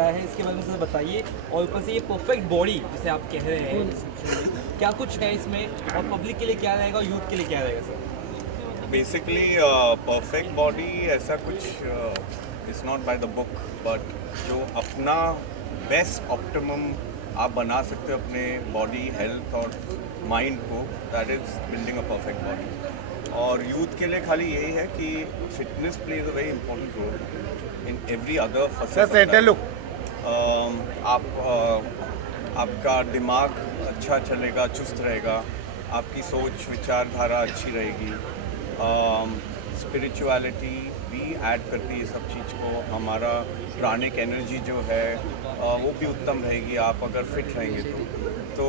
रहा है, इसके बारे में थोड़ा बताइए। और ऊपर से ये परफेक्ट बॉडी जिसे आप कह रहे हैं, क्या कुछ है इसमें, और पब्लिक के लिए क्या रहेगा और यूथ के लिए क्या रहेगा सर? बेसिकली परफेक्ट बॉडी ऐसा कुछ it's not by the book, but जो अपना बेस्ट ऑप्टिमम आप बना सकते हो अपने बॉडी हेल्थ और माइंड को, that is building a perfect body. और यूथ के लिए खाली यही है कि fitness plays a very important role in every other facet. आपका दिमाग अच्छा चलेगा, चुस्त रहेगा, आपकी सोच विचारधारा अच्छी रहेगी, स्पिरिचुअलिटी भी ऐड करती है सब चीज़ को। हमारा प्राणिक एनर्जी जो है वो भी उत्तम रहेगी आप अगर फिट रहेंगे तो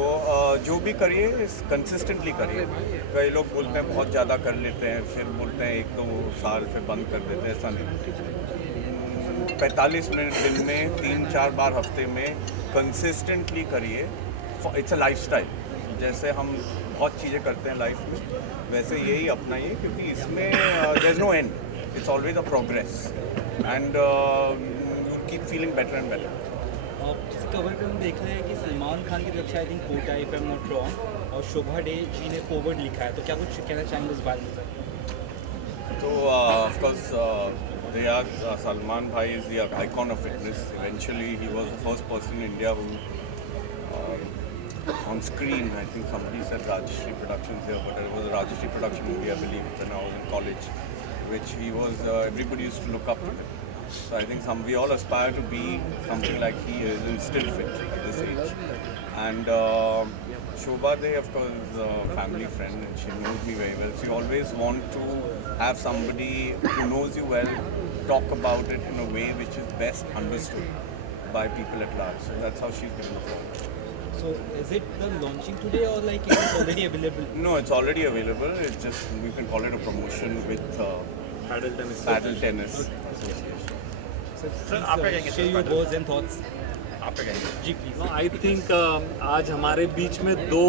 जो भी करिए कंसिस्टेंटली करिए। कई लोग बोलते हैं बहुत ज़्यादा कर लेते हैं, फिर बोलते हैं 1-2 साल फिर बंद कर देते हैं, ऐसा नहीं। 45 मिनट दिन में 3-4 बार हफ्ते में कंसिस्टेंटली करिए। It's a lifestyle. जैसे हम बहुत चीज़ें करते हैं लाइफ में, वैसे यही अपनाइए, क्योंकि इसमें there is no end, it's always a progress and you keep feeling better and better. इस कवर पे हम देख रहे हैं कि सलमान खान की तरफ से आई थिंक कोट है, if I am not wrong, और शोभा डे जी ने फॉरवर्ड लिखा है, तो क्या कुछ कहना चाहेंगे इस बारे में सर? तो of course Riyaz Salman Bhai is the icon of fitness. Eventually, he was the first person in India who, on screen, I think somebody said Rajashri Productions here, but it was a Rajashri production movie, I believe, when I was in college, which he was, everybody used to look up to him. So I think we all aspire to be something like he is and still fit at this age. And Shobha Dey, of course, is a family friend and she knows me very well. She always want to have somebody who knows you well talk about it in a way which is best understood by people at large. So that's how she's given the floor. So is it the launching today or like it is already available? No, it's already available. It's just, you can call it a promotion with Paddle Tennis Association. Sir, please share your words and thoughts. जी please. I think आज हमारे बीच में दो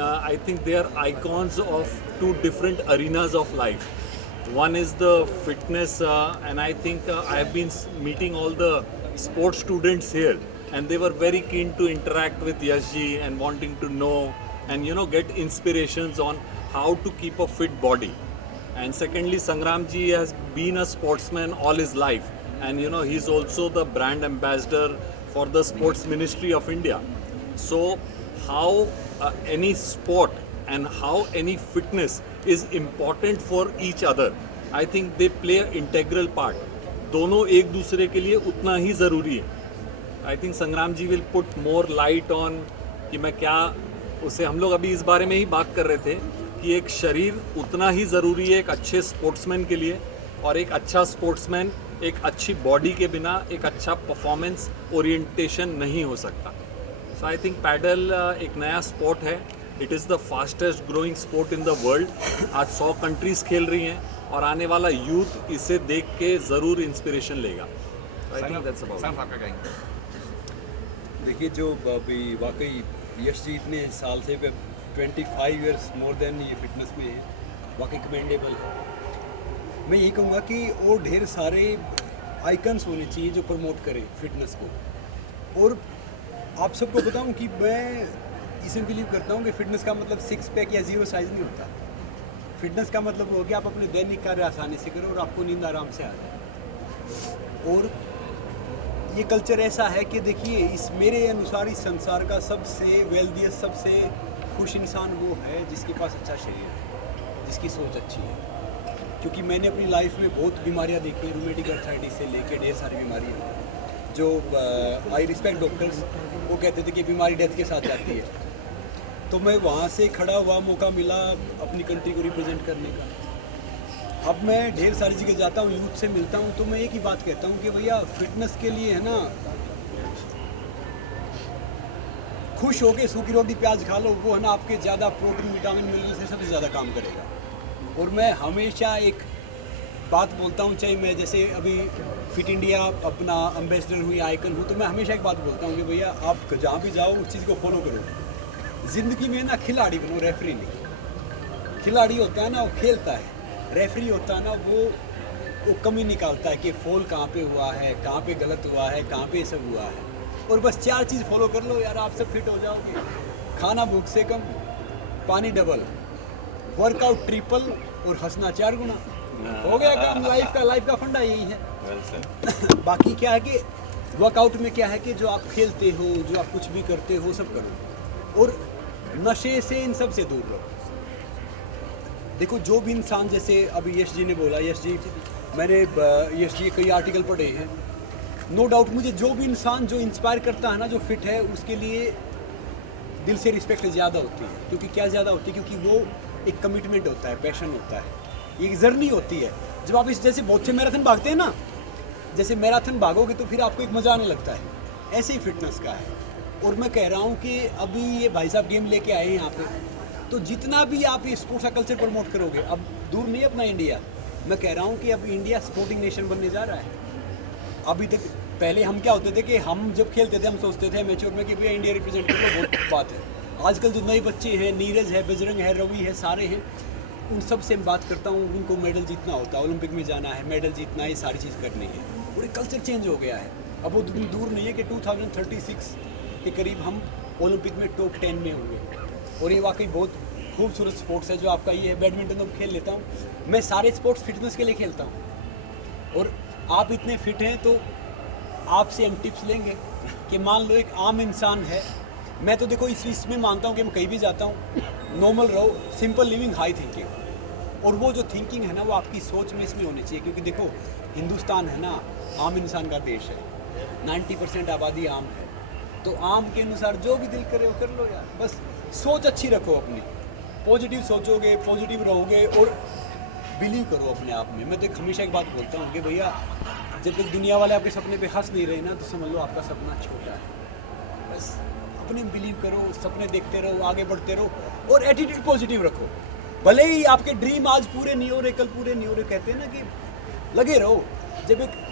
I think they are icons of two different arenas of life. One is the fitness and I think I have been meeting all the sports students here and they were very keen to interact with Yash ji and wanting to know and get inspirations on how to keep a fit body. And secondly, Sangram ji has been a sportsman all his life and he's also the brand ambassador for the sports ministry of India. So how any sport and how any fitness is important for each other. I think they play an integral part. दोनों एक दूसरे के लिए उतना ही ज़रूरी है. I think संग्राम जी will put more light on कि मैं क्या उसे हम लोग अभी इस बारे में ही बात कर रहे थे कि एक शरीर उतना ही ज़रूरी है एक अच्छे स्पोर्ट्समैन के लिए, और एक अच्छा स्पोर्ट्समैन एक अच्छी बॉडी के बिना एक अच्छा परफॉर्मेंस ओरिएंटेशन नहीं हो सकता. सो आई थिंक पैडल एक नया स्पोर्ट है. It is the fastest growing sport in the world. आज 100 कंट्रीज़ खेल रही हैं और आने वाला यूथ इसे देख के ज़रूर इंस्पिरेशन लेगा. I think that's about. देखिए, जो अभी वाकई यश जी इतने साल से 25 ईयर्स मोर देन ये फिटनेस में है, वाकई कमेंडेबल है. मैं यही कहूँगा कि और ढेर सारे आइकन्स होने चाहिए जो प्रमोट करें फिटनेस को. और आप सबको बताऊँ कि मैं इसमें बिलीव करता हूँ कि फिटनेस का मतलब 6 पैक या 0 साइज़ नहीं होता. फिटनेस का मतलब हो गया आप अपने दैनिक कार्य आसानी से करो और आपको नींद आराम से आ जाए. और ये कल्चर ऐसा है कि देखिए, इस मेरे अनुसार इस संसार का सबसे वेल्दियस्ट, सबसे खुश इंसान वो है जिसके पास अच्छा शरीर है, जिसकी सोच अच्छी है. क्योंकि मैंने अपनी लाइफ में बहुत बीमारियां देखी, रूमेटिक आर्थराइटिस से लेके ढेर सारी बीमारियां जो आई रिस्पेक्ट डॉक्टर्स, वो कहते थे कि बीमारी डेथ के साथ जाती है. तो मैं वहाँ से खड़ा हुआ, मौका मिला अपनी कंट्री को रिप्रेजेंट करने का. अब मैं ढेर सारी जगह जाता हूँ, यूथ से मिलता हूँ, तो मैं एक ही बात कहता हूँ कि भैया फिटनेस के लिए है ना, खुश होके सूखी रोटी प्याज खा लो, वो है ना आपके ज़्यादा प्रोटीन विटामिन मिलने से सबसे ज़्यादा काम करेगा. और मैं हमेशा एक बात बोलता हूँ, चाहे मैं जैसे अभी फिट इंडिया अपना एम्बेसडर हुई, आइकन हूँ, तो मैं हमेशा एक बात बोलता हूँ कि भैया आप जहाँ भी जाओ उस चीज़ को फॉलो करो. ज़िंदगी में ना खिलाड़ी बनो, रेफरी नहीं. खिलाड़ी होता है ना वो खेलता है, रेफरी होता है ना वो कमी निकालता है कि फॉल कहाँ पे हुआ है, कहाँ पे गलत हुआ है, कहाँ पे सब हुआ है. और बस 4 चीज़ फॉलो कर लो यार, आप सब फिट हो जाओगे। खाना भूख से कम, पानी डबल, वर्कआउट ट्रिपल और हंसना 4 गुना। हो गया काम। लाइफ का फंडा यही है। बाकी क्या है कि वर्कआउट में क्या है कि जो आप खेलते हो, जो आप कुछ भी करते हो, सब करो और नशे से इन सब से दूर रहो। देखो जो भी इंसान, जैसे अभी यश जी ने बोला, मैंने यश जी कई आर्टिकल पढ़े हैं, नो डाउट मुझे जो भी इंसान जो इंस्पायर करता है ना, जो फिट है, उसके लिए दिल से रिस्पेक्ट ज़्यादा होती है। क्योंकि क्या ज़्यादा होती है? क्योंकि वो एक कमिटमेंट होता है, पैशन होता है, ये एक जर्नी होती है। जब आप इस जैसे बहुत से मैराथन भागते हैं ना, जैसे मैराथन भागोगे तो फिर आपको एक मज़ा आने लगता है, ऐसे ही फिटनेस का है। और मैं कह रहा हूँ कि अभी ये भाई साहब गेम लेके आए हैं यहाँ पे, तो जितना भी आप ये स्पोर्ट्स का कल्चर प्रमोट करोगे, अब दूर नहीं अपना इंडिया, मैं कह रहा हूँ कि अब इंडिया स्पोर्टिंग नेशन बनने जा रहा है। अभी तक पहले हम क्या होते थे कि हम जब खेलते थे हम सोचते थे मैच्योर में कि भैया इंडिया रिप्रेजेंट करो, बहुत बात है। आजकल जो नए बच्चे हैं, नीरज है, बजरंग है, रवि है, सारे हैं, उन सब से मैं बात करता हूँ, उनको मेडल जीतना होता है, ओलंपिक में जाना है, मेडल जीतना है, ये सारी चीज़ करनी है। और एक कल्चर चेंज हो गया है। अब वो दूर नहीं है कि 2036 के करीब हम ओलंपिक में टॉप 10 में होंगे। और ये वाकई बहुत खूबसूरत स्पोर्ट्स है जो आपका ये है। बैडमिंटन तो खेल लेता हूँ मैं, सारे स्पोर्ट्स फिटनेस के लिए खेलता हूँ। और आप इतने फिट हैं तो आपसे हम टिप्स लेंगे कि मान लो एक आम इंसान है, मैं तो देखो इसमें मानता हूँ कि मैं कहीं भी जाता हूँ, नॉर्मल रहो, सिंपल लिविंग, हाई थिंकिंग। और वो जो थिंकिंग है ना, वो आपकी सोच में इसमें होनी चाहिए। क्योंकि देखो हिंदुस्तान है ना, आम इंसान का देश है, 90% आबादी आम है। तो आम के अनुसार जो भी दिल करे वो कर लो यार। बस सोच अच्छी रखो अपनी, पॉजिटिव सोचोगे, पॉजिटिव रहोगे और बिलीव करो अपने आप में। मैं तो हमेशा एक बात बोलता हूँ कि भैया जब तक दुनिया वाले आपके सपने पे हंस नहीं रहे ना, तो समझ लो आपका सपना छोटा है। बस अपने बिलीव करो, सपने देखते रहो, आगे बढ़ते रहो और एटीट्यूड पॉजिटिव रखो। भले ही आपके ड्रीम आज पूरे नहीं हो रहे, कल पूरे नहीं हो रहे, कहते हैं ना कि लगे रहो। जब एक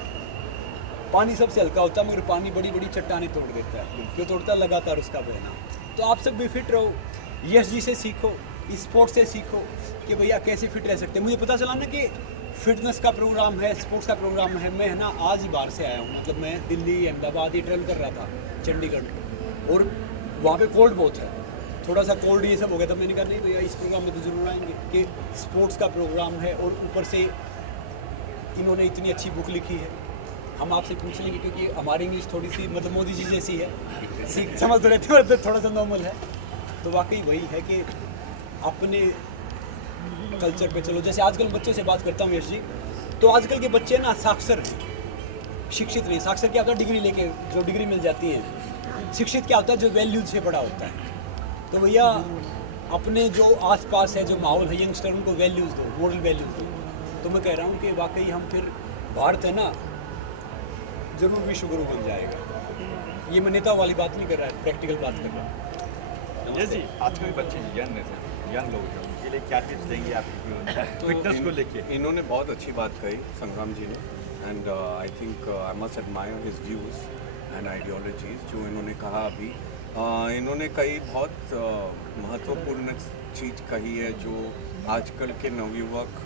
पानी सबसे हल्का होता है, मगर पानी बड़ी बड़ी चट्टानें तोड़ देता है, क्यों तोड़ता है? लगातार उसका बहना। तो आप सब भी फिट रहो, यश जी से सीखो, स्पोर्ट्स से सीखो कि भैया कैसे फिट रह सकते हैं। मुझे पता चला ना कि फिटनेस का प्रोग्राम है, स्पोर्ट्स का प्रोग्राम है। मैं है ना आज ही बाहर से आया हूँ, मतलब मैं दिल्ली, अहमदाबाद ही ट्रेवल कर रहा था, चंडीगढ़, और वहाँ पे कोल्ड बहुत है, थोड़ा सा कोल्ड ये सब हो गया था। मैंने कहा नहीं भैया इस प्रोग्राम में तो ज़रूर आएंगे कि स्पोर्ट्स का प्रोग्राम है और ऊपर से इन्होंने इतनी अच्छी बुक लिखी है। हम आपसे पूछ लेंगे क्योंकि हमारी इंग्लिश थोड़ी सी मतलब मोदी जी जैसी है, समझ तो रहते हैं, थोड़ा सा नॉर्मल है। तो वाकई वही है कि अपने कल्चर पे चलो। जैसे आजकल बच्चों से बात करता हूँ यश जी, तो आजकल के बच्चे ना साक्षर हैं, शिक्षित नहीं। साक्षर क्या होता है? डिग्री लेके जो डिग्री मिल जाती है। शिक्षित क्या होता है? जो वैल्यूज से पढ़ा होता है। तो भैया अपने जो आसपास है, जो माहौल है, यंगस्टर, उनको वैल्यूज़ दो, मॉरल वैल्यूज़ दो। तो मैं कह रहा हूँ कि वाकई हम फिर भारत है ना ज़रूर विश्व गुरु बन जाएगा। ये मैं नेता वाली बात नहीं कर रहा है, प्रैक्टिकल बात कर रहा हूँ। जी आज के बच्चे यंग लोग हैं, उनके लिए क्या टिप्स देंगे आप फिटनेस को लेके? इन्होंने बहुत अच्छी बात कही संग्राम जी ने, and I think I must admire his views and ideologies जो इन्होंने कहा अभी। इन्होंने कई बहुत महत्वपूर्ण चीज़ कही है जो आजकल के नवयुवक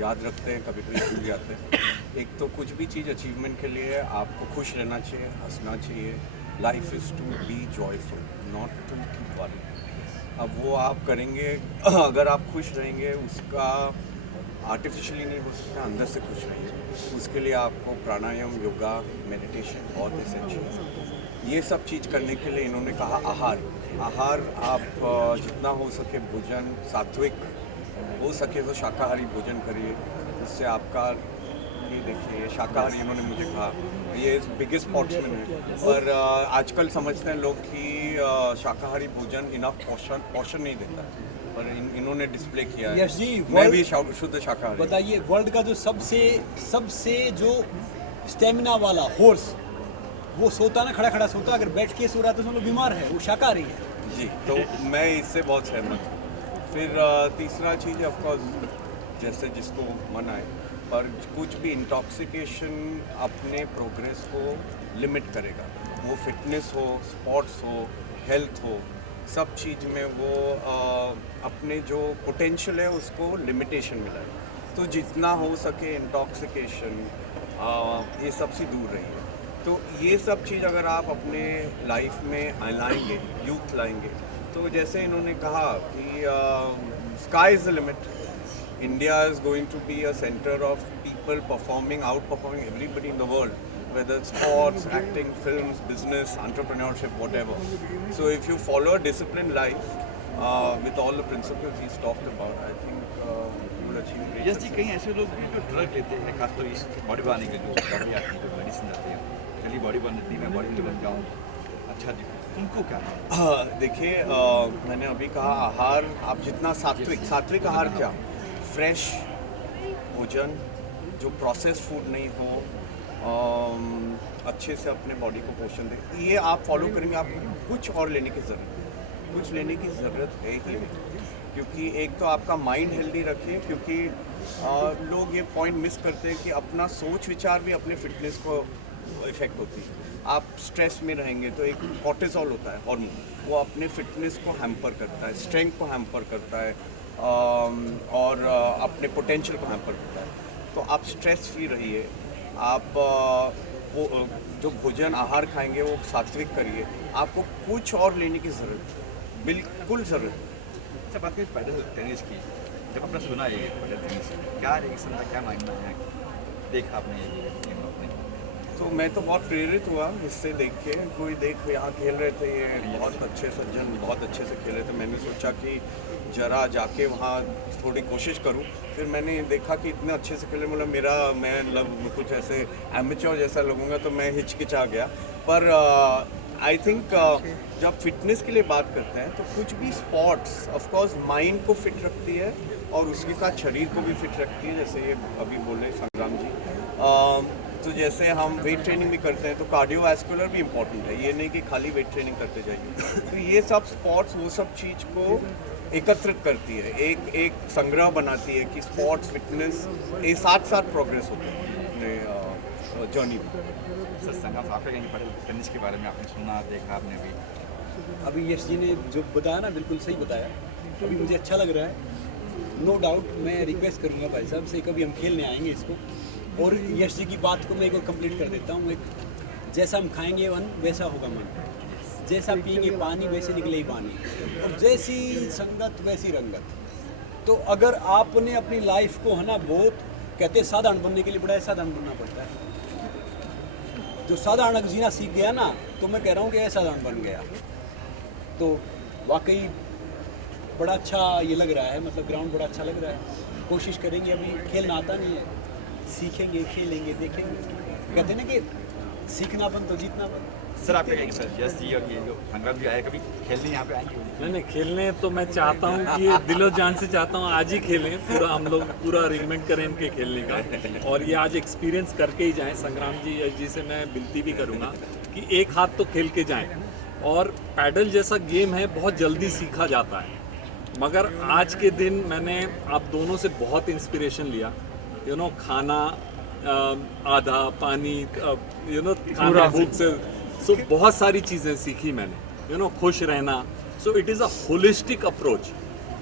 याद रखते हैं, कभी कभी भूल जाते हैं। एक तो कुछ भी चीज़ अचीवमेंट के लिए आपको खुश रहना चाहिए, हंसना चाहिए। Life is to be joyful, not to keep worrying. अब वो आप करेंगे अगर आप खुश रहेंगे, उसका आर्टिफिशियली नहीं हो सकता, अंदर से खुश रहेंगे। उसके लिए आपको प्राणायाम, योगा, मेडिटेशन बहुत एसेंशियल है। ये सब चीज़ करने के लिए इन्होंने कहा आहार आप जितना हो सके भोजन सात्विक, हो सके तो शाकाहारी भोजन करिए। उससे आपका ये देखिए शाकाहारी इन्होंने मुझे कहा ये बिगेस्ट स्पोर्ट्समैन है, पर आजकल समझते हैं लोग कि शाकाहारी भोजन इनफ पोषण नहीं देता, पर इन्होंने डिस्प्ले किया है। यश जी, मैं भी शुद्ध शाकाहारी। बताइए वर्ल्ड का जो सबसे जो स्टेमिना वाला हॉर्स, वो सोता ना, खड़ा खड़ा सोता, अगर बैठ के सो रहा तो सब बीमार है, वो शाकाहारी है। जी, तो मैं इससे बहुत सहमत हूँ। फिर तीसरा चीज़ ऑफकोर्स जैसे जिसको मन आए, पर कुछ भी इंटॉक्सिकेशन अपने प्रोग्रेस को लिमिट करेगा। वो फिटनेस हो, स्पोर्ट्स हो, हेल्थ हो, सब चीज़ में वो अपने जो पोटेंशियल है उसको लिमिटेशन मिला है। तो जितना हो सके इंटॉक्सिकेशन ये सब से दूर रहिए। तो ये सब चीज़ अगर आप अपने लाइफ में लाएंगे, यूथ लाएंगे, तो जैसे इन्होंने कहा कि sky is the limit. India is going to be a center of people outperforming everybody in the world, whether it's sports, acting, films, business, entrepreneurship, whatever. So if you follow a disciplined life with all the principles he's talked about, I think you will achieve great yes जी, success. कई ऐसे लोग भी जो drug लेते हैं, खासतौर इस बॉडी बनाने के जो दवाई आती है, जो मेडिसिन आती है, चलिए बॉडी बनती है, मैं बॉडी बिल्डर बन जाऊँ, अच्छा दिखूँ, उनको क्या है? देखिए, मैंने अभी कहा आहार, आप जितना सात्विक आहार क्या, फ्रेश भोजन जो प्रोसेस्ड फूड नहीं हो, अच्छे से अपने बॉडी को पोषण दे, ये आप फॉलो करेंगे, आपको कुछ और लेने की ज़रूरत है ही नहीं. क्योंकि एक तो आपका माइंड हेल्दी रखिए, क्योंकि लोग ये पॉइंट मिस करते हैं कि अपना सोच विचार भी अपने फिटनेस को इफेक्ट होती है. आप स्ट्रेस में रहेंगे तो एक कॉर्टिसोल होता है हार्मोन, वो अपने फिटनेस को हैम्पर करता है, स्ट्रेंथ को हैम्पर करता है, और अपने पोटेंशियल को हैम्पर करता है. तो आप स्ट्रेस फ्री रहिए, आप वो जो भोजन आहार खाएंगे वो सात्विक करिए, आपको कुछ और लेने की बिल्कुल ज़रूरत है. अच्छा, बात करें पैडल टेनिस की, जब आपने सुना ये पैडल टेनिस, क्या रिएक्शन था, क्या मांगना है, देखा आपने ये गेम अपने? तो मैं तो बहुत प्रेरित हुआ इससे देख के. कोई देख यहाँ खेल रहे थे, ये बहुत अच्छे सज्जन बहुत अच्छे से खेल रहे थे. मैंने सोचा कि जरा जाके वहाँ थोड़ी कोशिश करूँ. फिर मैंने देखा कि इतने अच्छे से खेले, मतलब मैं कुछ ऐसे एमेच्योर जैसा लगूंगा, तो मैं हिचकिचा गया. पर आई थिंक जब फिटनेस के लिए बात करते हैं तो कुछ भी स्पोर्ट्स ऑफ कोर्स माइंड को फिट रखती है और उसके साथ शरीर को भी फिट रखती है. जैसे ये अभी बोले संग्राम जी, तो जैसे हम वेट ट्रेनिंग भी करते हैं तो कार्डियोवैस्कुलर भी इम्पोर्टेंट है. ये नहीं कि खाली वेट ट्रेनिंग करते जाइए. तो ये सब स्पोर्ट्स वो सब चीज़ को एकत्रित करती है, एक संग्रह बनाती है कि स्पोर्ट्स फिटनेस ये साथ प्रोग्रेस होते हैं अपने जर्नी में. सर, संगम आपका कहीं पैडल टेनिस के बारे में आपने सुना, देखा आपने भी? अभी यश जी ने जो बताया ना, बिल्कुल सही बताया. अभी मुझे अच्छा लग रहा है. नो डाउट मैं रिक्वेस्ट करूँगा भाई साहब से, कभी हम खेलने आएंगे इसको. और यश जी की बात को मैं एक और कंप्लीट कर देता हूँ. एक जैसा हम खाएंगे मन वैसा होगा मन, जैसा पिएंगे पानी वैसे निकले ही पानी, और जैसी संगत वैसी रंगत. तो अगर आपने अपनी लाइफ को है ना, बहुत कहते हैं साधारण बनने के लिए बड़ा साधारण बनना पड़ता है. जो साधारण जीना सीख गया ना, तो मैं कह रहा हूँ कि असाधारण बन गया. तो वाकई बड़ा अच्छा ये लग रहा है, मतलब ग्राउंड बड़ा अच्छा लग रहा है. कोशिश करेंगे, अभी खेलना आता नहीं है, सीखेंगे, खेलेंगे, देखेंगे. कहते हैं ना कि सीखना बन तो जीतना बन. सर, आपका कहीं सर यस जी और ये जो संग्राम जी आए, कभी खेलने यहाँ पे आएंगे? नहीं, खेलने तो मैं चाहता हूँ कि ये दिलो जान से चाहता हूँ आज ही खेलें. पूरा हम लोग पूरा अरेंजमेंट करें इनके खेलने का, और ये आज एक्सपीरियंस करके ही जाएं. संग्राम जी, यश जी से मैं विनती भी करूँगा कि एक हाथ तो खेल के जाएं. और पैडल जैसा गेम है, बहुत जल्दी सीखा जाता है, मगर आज के दिन मैंने आप दोनों से बहुत इंस्पिरेशन लिया. खाना आधा, पानी खाना भूख से, सो बहुत सारी चीज़ें सीखी मैंने. खुश रहना. So it is a holistic approach.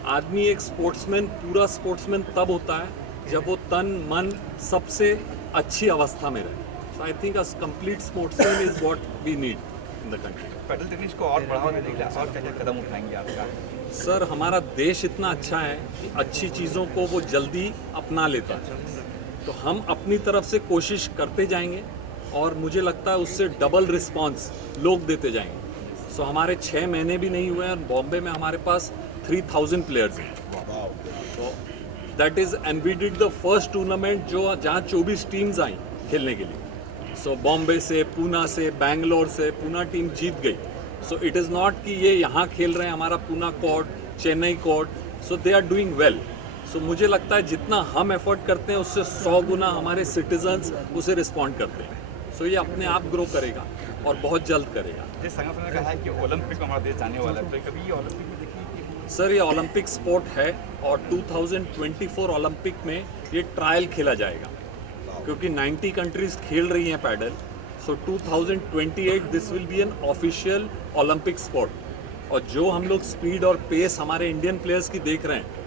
आदमी एक स्पोर्ट्समैन, पूरा स्पोर्ट्समैन तब होता है जब वो तन मन सबसे अच्छी अवस्था में रहे. So I think a complete sportsman is what we need in the country. Padel tennis को और बढ़ावा देने के लिए और क्या क्या कदम उठाएंगे आपका? सर, हमारा देश इतना अच्छा है कि अच्छी चीज़ों को वो जल्दी अपना लेता है. तो हम अपनी तरफ से कोशिश करते जाएंगे, और मुझे लगता है उससे डबल रिस्पांस लोग देते जाएंगे. सो हमारे 6 महीने भी नहीं हुए हैं, और बॉम्बे में हमारे पास 3000 प्लेयर्स हैं. तो that is, and we did the first tournament जहाँ 24 टीम्स आई खेलने के लिए. सो बॉम्बे से, पूना से, बैंगलोर से पूना टीम जीत गई. सो इट इज़ नॉट कि ये यहाँ खेल रहे हैं, हमारा Poona court, Chennai court. So they are doing well. So मुझे लगता है जितना हम एफर्ट करते हैं उससे 100 गुना हमारे सिटीजन्स उसे रिस्पॉन्ड करते हैं. सो ये अपने आप ग्रो करेगा और बहुत जल्द करेगा. जैसे संगम ने कहा है कि ओलंपिक में हमारा देश जाने वाला है, तो कभी ये ओलंपिक में देखिए कि सर, ये ओलंपिक स्पोर्ट है, और 2024 ओलंपिक में ये ट्रायल खेला जाएगा, क्योंकि 90 कंट्रीज खेल रही हैं padel. So 2028 this will be an official Olympic sport. और जो हम लोग स्पीड और पेस हमारे इंडियन प्लेयर्स की देख रहे हैं,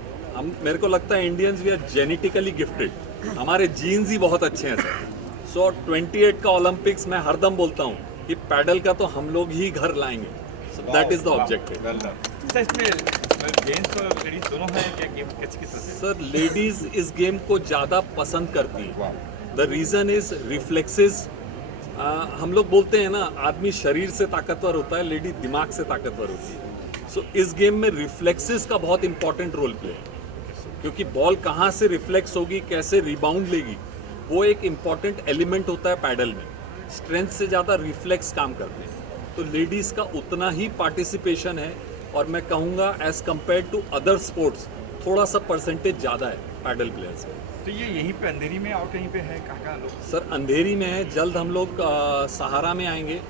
मेरे को लगता है Indians we are genetically gifted. हमारे जीन्स ही बहुत अच्छे हैं सर. सो 28 का ओलंपिक्स मैं हरदम बोलता हूँ कि पैडल का तो हम लोग ही घर लाएंगे, so that is the objective. Well done. Sir इसमें जेंट्स और लेडीज दोनों हैं क्या गेम किस किस तरह से? सर लेडीज इस गेम को ज़्यादा पसंद करती वाह। हैं। The reason is reflexes. हम लोग बोलते हैं ना, आदमी शरीर से ताकतवर होता है, लेडी दिमाग से ताकतवर होती है। सो इस गेम में रिफ्लेक्सेस का बहुत इंपॉर्टेंट रोल प्ले है, क्योंकि बॉल कहाँ से रिफ्लेक्स होगी, कैसे रिबाउंड लेगी, वो एक इम्पॉर्टेंट एलिमेंट होता है पैडल में। स्ट्रेंथ से ज़्यादा रिफ्लेक्स काम करते हैं, तो लेडीज़ का उतना ही पार्टिसिपेशन है, और मैं कहूँगा as compared to other sports थोड़ा सा परसेंटेज ज़्यादा है पैडल प्लेयर्स में। तो ये यहीं पे अंधेरी में और कहीं पे है कहाँ लोग? सर अंधेरी में है, जल्द हम लोग सहारा में आएंगे,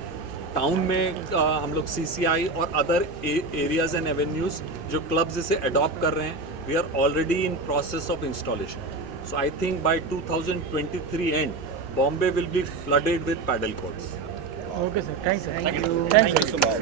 टाउन में हम लोग CCI और अदर एरियाज एंड एवेन्यूज़ जो क्लब्स इसे अडॉप्ट कर रहे हैं, we are already in process of installation. So I think by 2023 and Bombay will be flooded with padel courts. Okay, sir. Thanks, sir. Thank you so much.